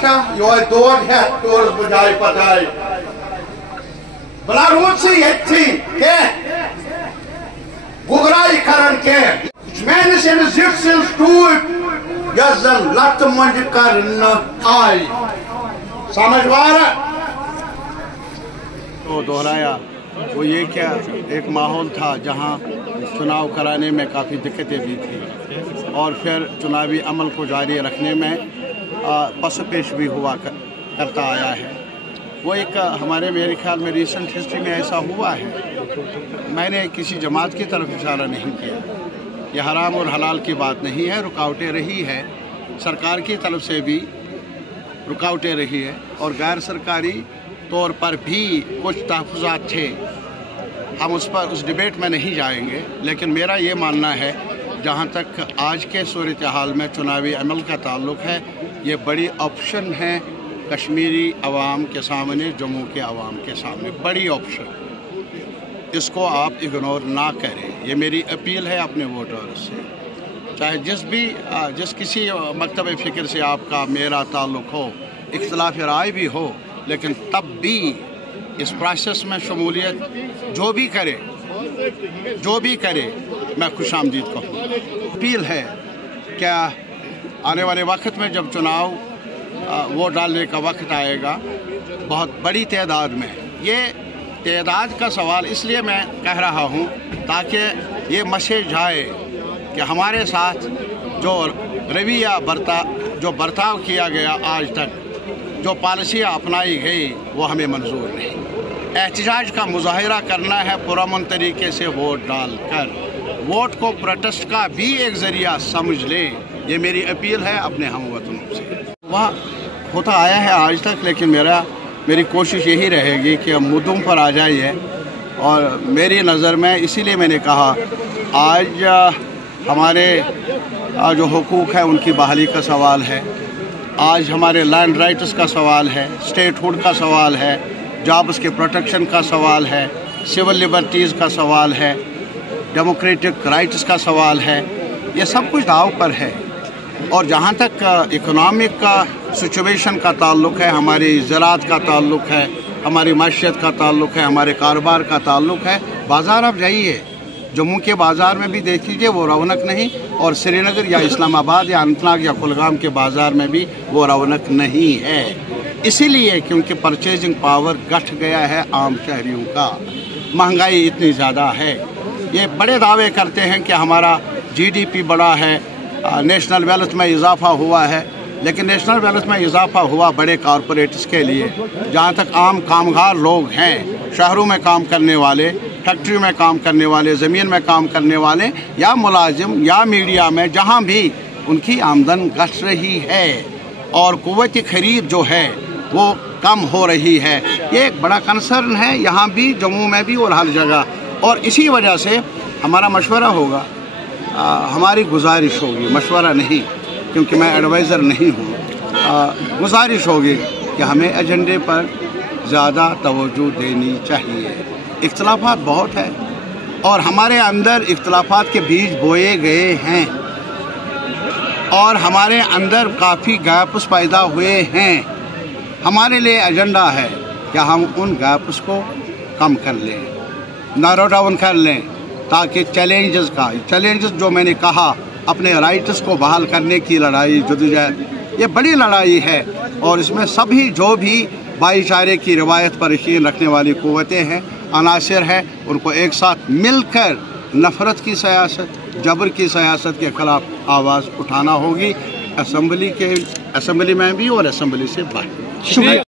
Sasha, you're doing het tours bajai patai. Bala rootsi yetti ke. Gugrai karan ke. Menes in zitsen stoep. Yazan lat manj karan ai. समझवारा तो दोहराया वो ये क्या एक माहौल था जहाँ चुनाव कराने में काफ़ी दिक्कतें भी थी और फिर चुनावी अमल को जारी रखने में पसपेश भी हुआ करता आया है। वो एक हमारे मेरे ख्याल में रीसेंट हिस्ट्री में ऐसा हुआ है। मैंने किसी जमात की तरफ इशारा नहीं किया, यह हराम और हलाल की बात नहीं है। रुकावटें रही है, सरकार की तरफ से भी रुकावटें रही है और गैर सरकारी तौर पर भी कुछ तहफ़्फ़ुज़ात थे। हम उस डिबेट में नहीं जाएंगे, लेकिन मेरा ये मानना है जहाँ तक आज के सूरत हाल में चुनावी अमल का ताल्लुक़ है, ये बड़ी ऑप्शन है कश्मीरी अवाम के सामने, जम्मू के अवाम के सामने बड़ी ऑप्शन। इसको आप इग्नोर ना करें, ये मेरी अपील है अपने वोटर्स से। चाहे जिस किसी मकतब फ़िक्र से आपका मेरा ताल्लुक़ हो, इख्तिलाफ राय भी हो, लेकिन तब भी इस प्रोसेस में शमूलियत जो भी करे मैं खुशामदीद कहूँ। अपील है क्या आने वाले वक्त में जब चुनाव वोट डालने का वक्त आएगा बहुत बड़ी तादाद में, ये तादाद का सवाल इसलिए मैं कह रहा हूँ ताकि ये मैसेज जाए कि हमारे साथ जो रवैया जो बर्ताव किया गया आज तक, जो पॉलिसियाँ अपनाई गई वो हमें मंजूर नहीं। एहतजाज का मुजाहिरा करना है पुरअमन तरीके से वोट डालकर, वोट को प्रोटेस्ट का भी एक ज़रिया समझ लें, ये मेरी अपील है अपने हमवतनों से। वह होता आया है आज तक, लेकिन मेरी कोशिश यही रहेगी कि मुद्दों पर आ जाइए। और मेरी नज़र में इसीलिए मैंने कहा आज हमारे जो हुकूक है उनकी बहाली का सवाल है, आज हमारे लैंड राइट्स का सवाल है, स्टेटहुड का सवाल है, जॉब्स के प्रोटेक्शन का सवाल है, सिविल लिबर्टीज़ का सवाल है, डेमोक्रेटिक राइट्स का सवाल है, ये सब कुछ दाव पर है। और जहाँ तक इकोनॉमिक का सिचुएशन का ताल्लुक़ है, हमारी ज़राअत का ताल्लुक़ है, हमारी माशियत का ताल्लुक़ है, हमारे कारोबार का ताल्लुक़ है, बाज़ार आप जाइए, जम्मू के बाज़ार में भी देख लीजिए वो रौनक नहीं, और श्रीनगर या इस्लामाबाद या अनंतनाग या कुलगाम के बाज़ार में भी वो रौनक नहीं है। इसीलिए क्योंकि परचेजिंग पावर घट गया है आम शहरियों का, महंगाई इतनी ज़्यादा है। ये बड़े दावे करते हैं कि हमारा GDP बढ़ा है, नेशनल वेल्थ में इजाफा हुआ है, लेकिन नेशनल वेल्थ में इजाफा हुआ बड़े कॉरपोरेट्स के लिए। जहाँ तक आम कामगार लोग हैं, शहरों में काम करने वाले, फैक्ट्री में काम करने वाले, ज़मीन में काम करने वाले, या मुलाजिम या मीडिया में, जहाँ भी उनकी आमदन घट रही है और क़ुव्वत ख़रीद जो है वो कम हो रही है। ये एक बड़ा कंसर्न है यहाँ भी, जम्मू में भी और हर जगह। और इसी वजह से हमारा मशवरा होगा, हमारी गुजारिश होगी, मशवरा नहीं क्योंकि मैं एडवाइज़र नहीं हूँ, गुजारिश होगी कि हमें एजेंडे पर ज़्यादा तवज्जो देनी चाहिए। इख्तिलाफात बहुत है और हमारे अंदर इख्तिलाफात के बीज बोए गए हैं और हमारे अंदर काफ़ी गैप्स पैदा हुए हैं। हमारे लिए एजेंडा है कि हम उन गैप्स को कम कर लें, नैरो डाउन कर लें, ताकि चैलेंजेस जो मैंने कहा, अपने राइट्स को बहाल करने की लड़ाई जदोजहद, ये बड़ी लड़ाई है और इसमें सभी जो भी भाईचारे की रवायत पर यकीन रखने वाली क़ुव्वतें हैं, अनासिर हैं, उनको एक साथ मिलकर नफ़रत की सियासत, जबर की सियासत के ख़िलाफ़ आवाज़ उठाना होगी, असेंबली में भी और असेंबली से बाहर।